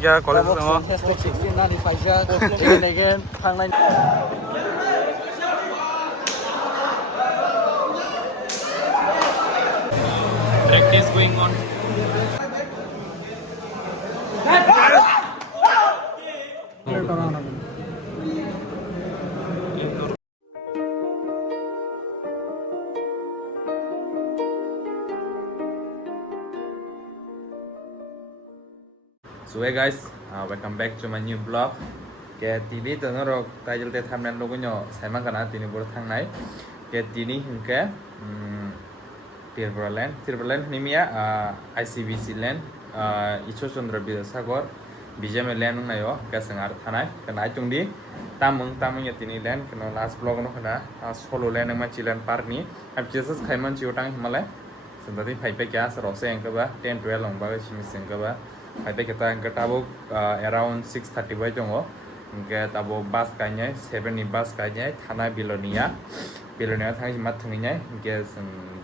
क्या कॉलेज में Hashtag 16 na ni Faisal. Again, Thangline. practice going on. So hey guys, welcome back to my new vlog. Cái tí lý tưởng rồi, tại vì tham nên đâu có nhỏ, sai mang cái nào tí nữa bữa thang này. Cái tí ní hình cái Tirvaland ni mía ICBC land, Icho Chandra Bidasagar, BJM land nung nayo, cái sangar thanai, cái này chung đi, tamung ya tí ní land, cái nó last vlog nó cái solo land nung machi land park ni, ab Jesus khaiman chiotang Himalaya, sendiri phải pe kya serose yang keba 10-12 long bagai chimis yang keba. Hai kita angka tabu around 6:30 by jongo angka tabu bus kanya 7 ni bus kanya thana bilonia thang mat thangnya angka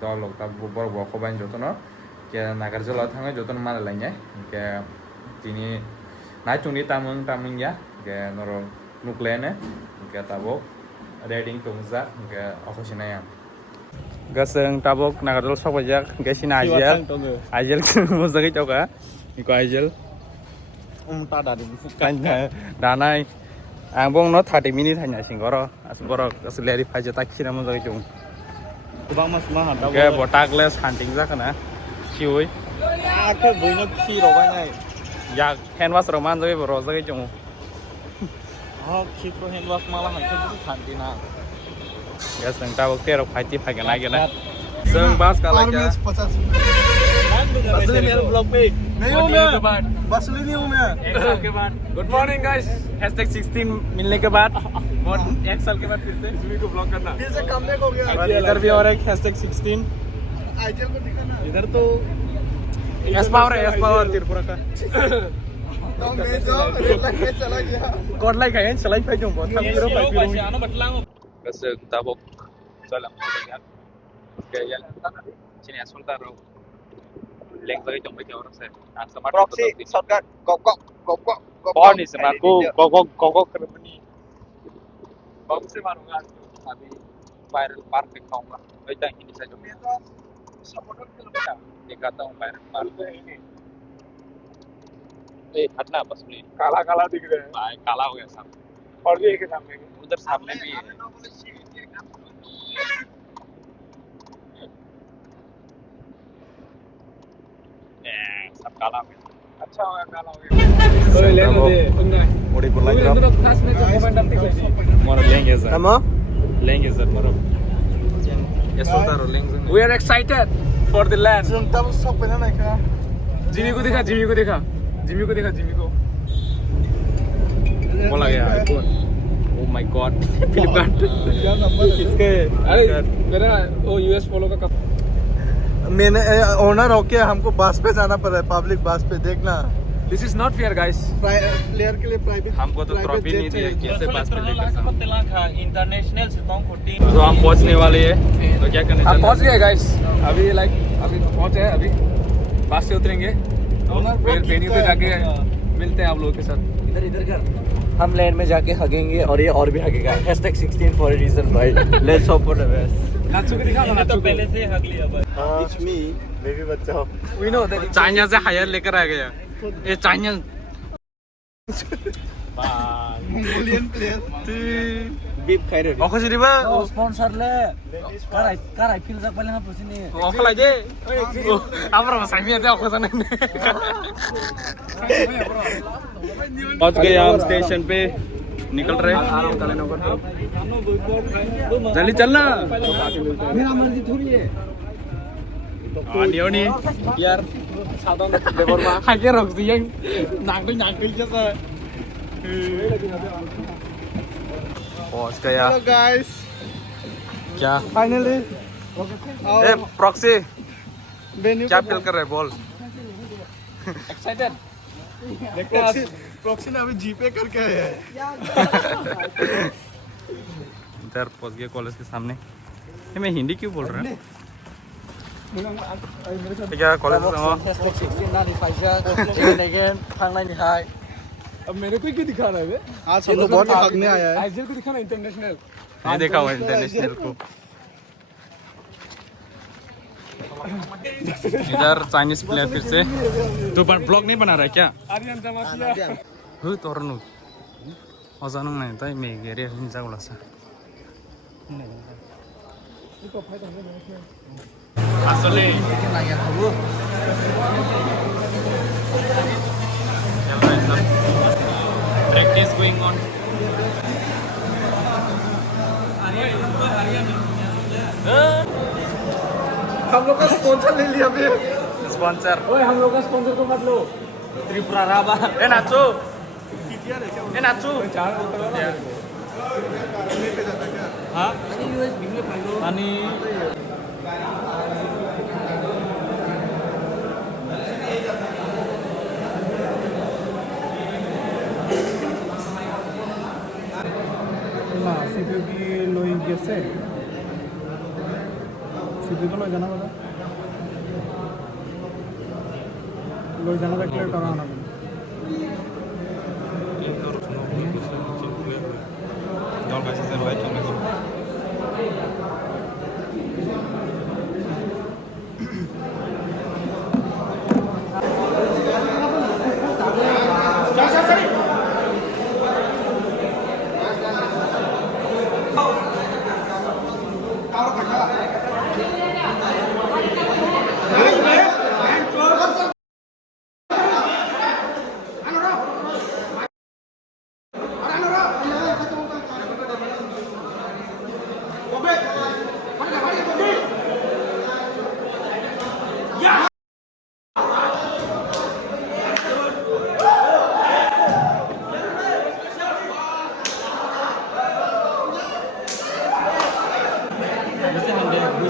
dol tabu bor bor khoban jotono ke nagarjola thanga joton mal lainnya angka tini na chungni tamung ya ke noro nuklene angka tabu reading tungza angka okosina ya gaseng tabu nagarjol sobajak ke sina ajel muzagi choka Iko Ajel Ta đã đến phút canh Danai Ang bong nó 30 minutes hanya singgoro asboro asleri phaje tak khira mo jagi chung Bang mas ma handa ke botakless hunting ja kana khiui ke bui no khi ro ba nai yak hand wash roman jagi boro jagi chung ha khi pro hand wash mala han ke shanti na ya sang ta bok tero phai ti phai kana gena sang bas ka la ja असली मेरा blog पे नहीं हूं मैं असली नहीं हूं मैं एक साल के बाद गुड मॉर्निंग गाइस #16 मिलने के बाद और एक साल के बाद फिर से जुमी को ब्लॉग करना फिर से कम हो गया और इधर भी और एक #16 आईजीएल को दिखाना इधर तो एस पावर त्रिपुरा का तो मैं जो रेड लाइट पे चला गया कॉड लाइक है चलाई पे जो बहुत हम हीरो पे भी आनो बटलांग बस tabok salam kayak ya sini asulta ro leng lagi jom bagi orang saya smart proxy shortcut gok kau ni sama aku gok company bagus sih marunga tapi viral park दिखाऊंगा वैसा हिंदी से जो मैं तो सपोर्टर किलोमीटर दिखाता हूं viral park ini हटना बस नहीं काला दिख रहा है भाई काला हो गया सब और भी एक सामने उधर सामने भी है सब काला हो गया अच्छा हो गया काला हो गया ओए ले दे उन्ना मोड़ी पर लग रहा है खास में जो कमेंट आती है मोर लेंगे सर हम लेंगे सर मोर ये सोता रो लेंगे we are excited for the land तुम तब सब पहले ना क्या जिमी को देखा बोला गया ओ माय गॉड फ्लिपकार्ट किसके अरे मेरा वो यूएस पोलो का कप मैंने ओनर होके हमको बस पे जाना पड़ रहा है पब्लिक बस पे देखना this is not fair guys player के लिए प्राइवेट हमको तो ट्रॉफी नहीं दी कैसे बस पे लेके इंटरनेशनल से तो हम पहुंचने वाले हैं तो क्या करने हम पहुंच गए गाइस अभी पहुंचे हैं अभी बस से उतरेंगे फिर वेन्यू पे जाके मिलते हैं आप लोगों के साथ इधर कर हम लैंड में जाके हगेंगे और ये और भी हगेगा #16 फॉर अ रीजन भाई let's hope for the best नाचू को दिखा ना तो पहले से हग लिया भाई इट्स मी मैं भी बच्चा हूं वी नो दैट चाइना से हायर लेकर आ गया ये चाइना मंगोलियन प्लेयर बीप खाइ रे अखो सिरिबा स्पॉन्सर ले कार आई फिल जाक पहले हम पुसिने अखो लाजे हमरा साइमी दे अखो जाने पहुंच गए हम स्टेशन पे निकल रहे जल्दी चलना मेरा मर्जी थोड़ी है आनियोनी यार साधारण देवर मा हाके रख दिए नांगल जैसा पहुंच गया हेलो गाइस क्या फाइनली ए प्रॉक्सी क्या फील कर रहे बोल एक्साइटेड प्रॉक्सी ने अभी जीपे करके आया है इधर पहुंच गए कॉलेज के सामने मैं हिंदी क्यों बोल रहा हूँ क्या college #16 na ni Faisal again Thangline ni hai अब मेरे को ही क्यों दिखा रहा है बे? आज हमको बहुत भागने आया है। आईजीएल को दिखाना इंटरनेशनल। नहीं देखा हुआ इंटरनेशनल को। इधर चाइनीज प्लेयर फिर से। तू ब्लॉग नहीं बना रहा है क्या? आर्यन जमातिया। हु तोरनु अजानु नहीं तो मैं गेरे हिंसा को लसा असले practice going on. हम लोग का स्पॉन्सर ले लिया बे। Sponsor. ओए हम लोग का स्पॉन्सर को मत लो। Tripura Raba. Nacho. Nacho. हाँ? आणि না সিপিইউ কি লই গেছে? সিপিইউ তো লই জানা কথা। লই জানা থাকলে করা না। Don't guys, is right on this.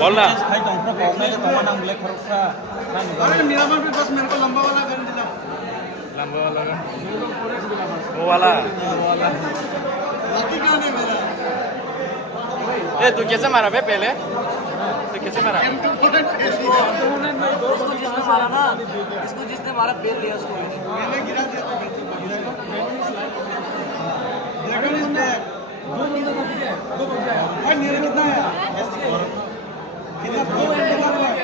बोलना अरे मेरा भी बस मेरे को लंबा वाला कर देना। लंबा वाला का वो वाला बाकी क्या नहीं मेरा। ए तू कैसे मारा बे पहले तू कैसे मारा जिसने मारा ना, इसको जिसने मारा पेल लिया उसको। मैंने गिरा दिया था। Dragon is back. दो बंदा था ठीक है। दो बंदा है। भाई मेरे कितना है? कितना दो एंड मार रहा है।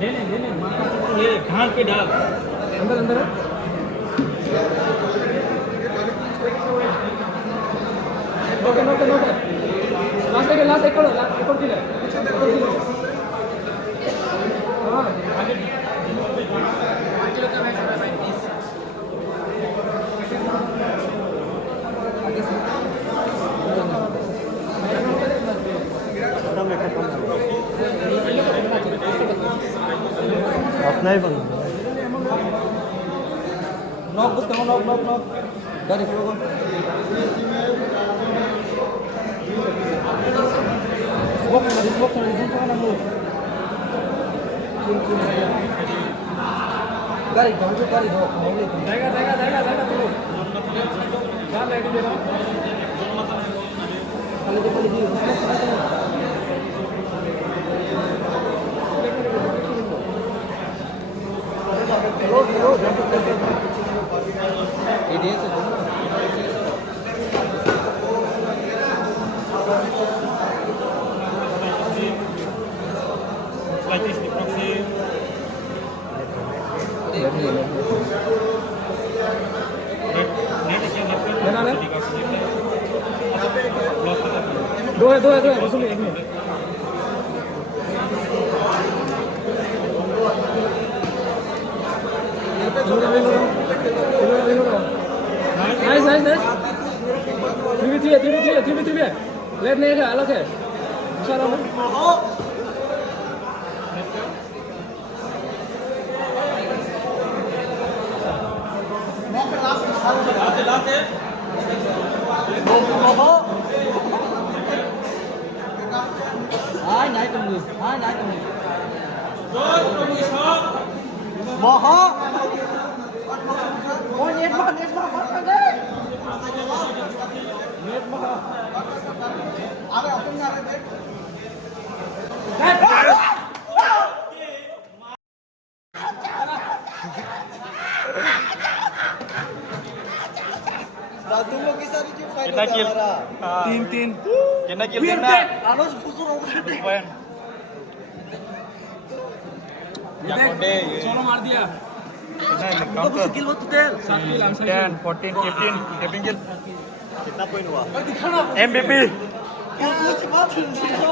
ले ये ढाल के डाल अंदर अंदर ओके ओके ओके लास्ट एक करो एक और दिले हां आगे अपना ही बना। नॉक बुक करो नॉक गाड़ी खड़ो करो। स्मोक ना लो। गाड़ी दो जाएगा तो क्या लेके दे रहा खाली दी स्मोक ना करो। दो है सुनिए एक मिनट नाइस 3v3 है लेट नहीं है अलग है इशारा में लास्ट है नहीं तुम महा ओ नेट मत दे नेट महा अरे अपन आ रहे देख तुम लोग की सारी क्यों फाइट Kita होता है kill. हमारा? तीन Kena kill We are Tina. dead. आलोच फुसुर हो गया। 2 point. Yang Ode. सोलो मार दिया Counter. किल वो तुझे 10, 14, 15. 15 kill. कितना पॉइंट हुआ? MVP. कुछ मत सुनो।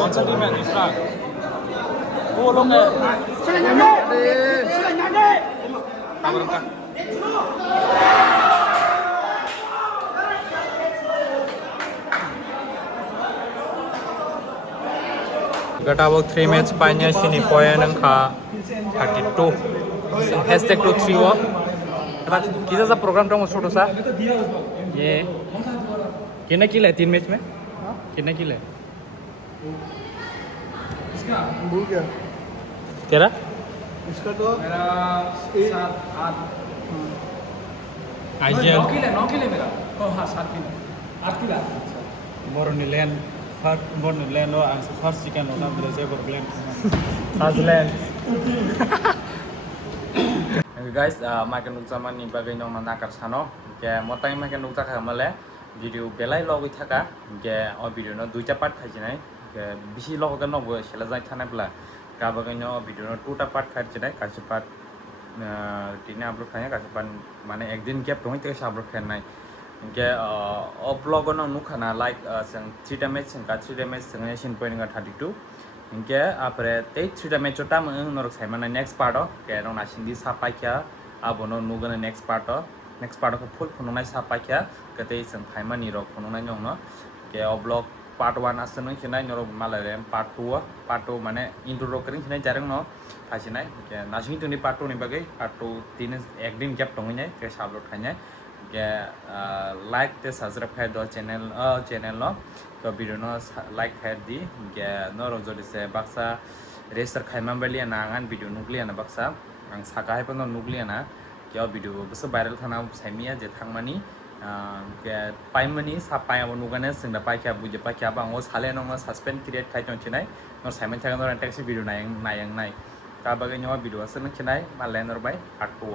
One sentiment is right. Oh, long Gatabok 3 match panya sini point angka 32. Hashtag 23 wo. किधर सा प्रोग्राम था छोटा सा ये कितना किल है 3 मैच में कितना किल है भूल गया। तेरा इसका तो मेरा 7 8 आईजीएल 9 किल है मेरा हाँ 7 किल 8 किल Bornland Bornland lo ang first chicken lo na Brazil Bornland Thailand guys makan nukzaman ni bagai nong nakar sano ke motai makan nukza khamale video belai logi thaka ke o video no duita part khajinai ke bisi logo no bo sela jai thana bla ka bagai no video no two ta part khajinai kasi part tine upload khanya kasi part mane ekdin gap roi te upload khanai ke o blog no nukhana like sang 3 damage sang ka 3 damage sang nation point ga 32 Inke apre te 3 damage chota mang norok sai mana next part o ke no na sindi sapai kya abono nugana next part ko full phononai sapai kya ke te sang thaima ni rok phononai nyong no ke o blog part 1 asan chinai norok malare part 2 mane intro rok kring chinai jarang no phasinai ke nasing tuni part 2 ni bagai part 2 tin ekdin gap tonginai ke upload khainai ke like te subscribe khai do channel no तो video know like है दी के no रोजो दिसे बक्सा racer खाइमा Ballia ना आंगान video नुक्लिया ना बक्सा आं साका है पनो नुक्लिया ना क्या वीडियो बस वायरल थाना साइमिया जे थांगमानी के पाइमनी सापाय अब नुगाने सिंदा पाइख्या बुजे पाइख्या बांगो साले नो सस्पेंड क्रिएट खाइ चनचिनाय नो साइमन थागन नो टेक्सी वीडियो नायं नाय का बागै नो वीडियो असन खिनाय माले नरबाय आटो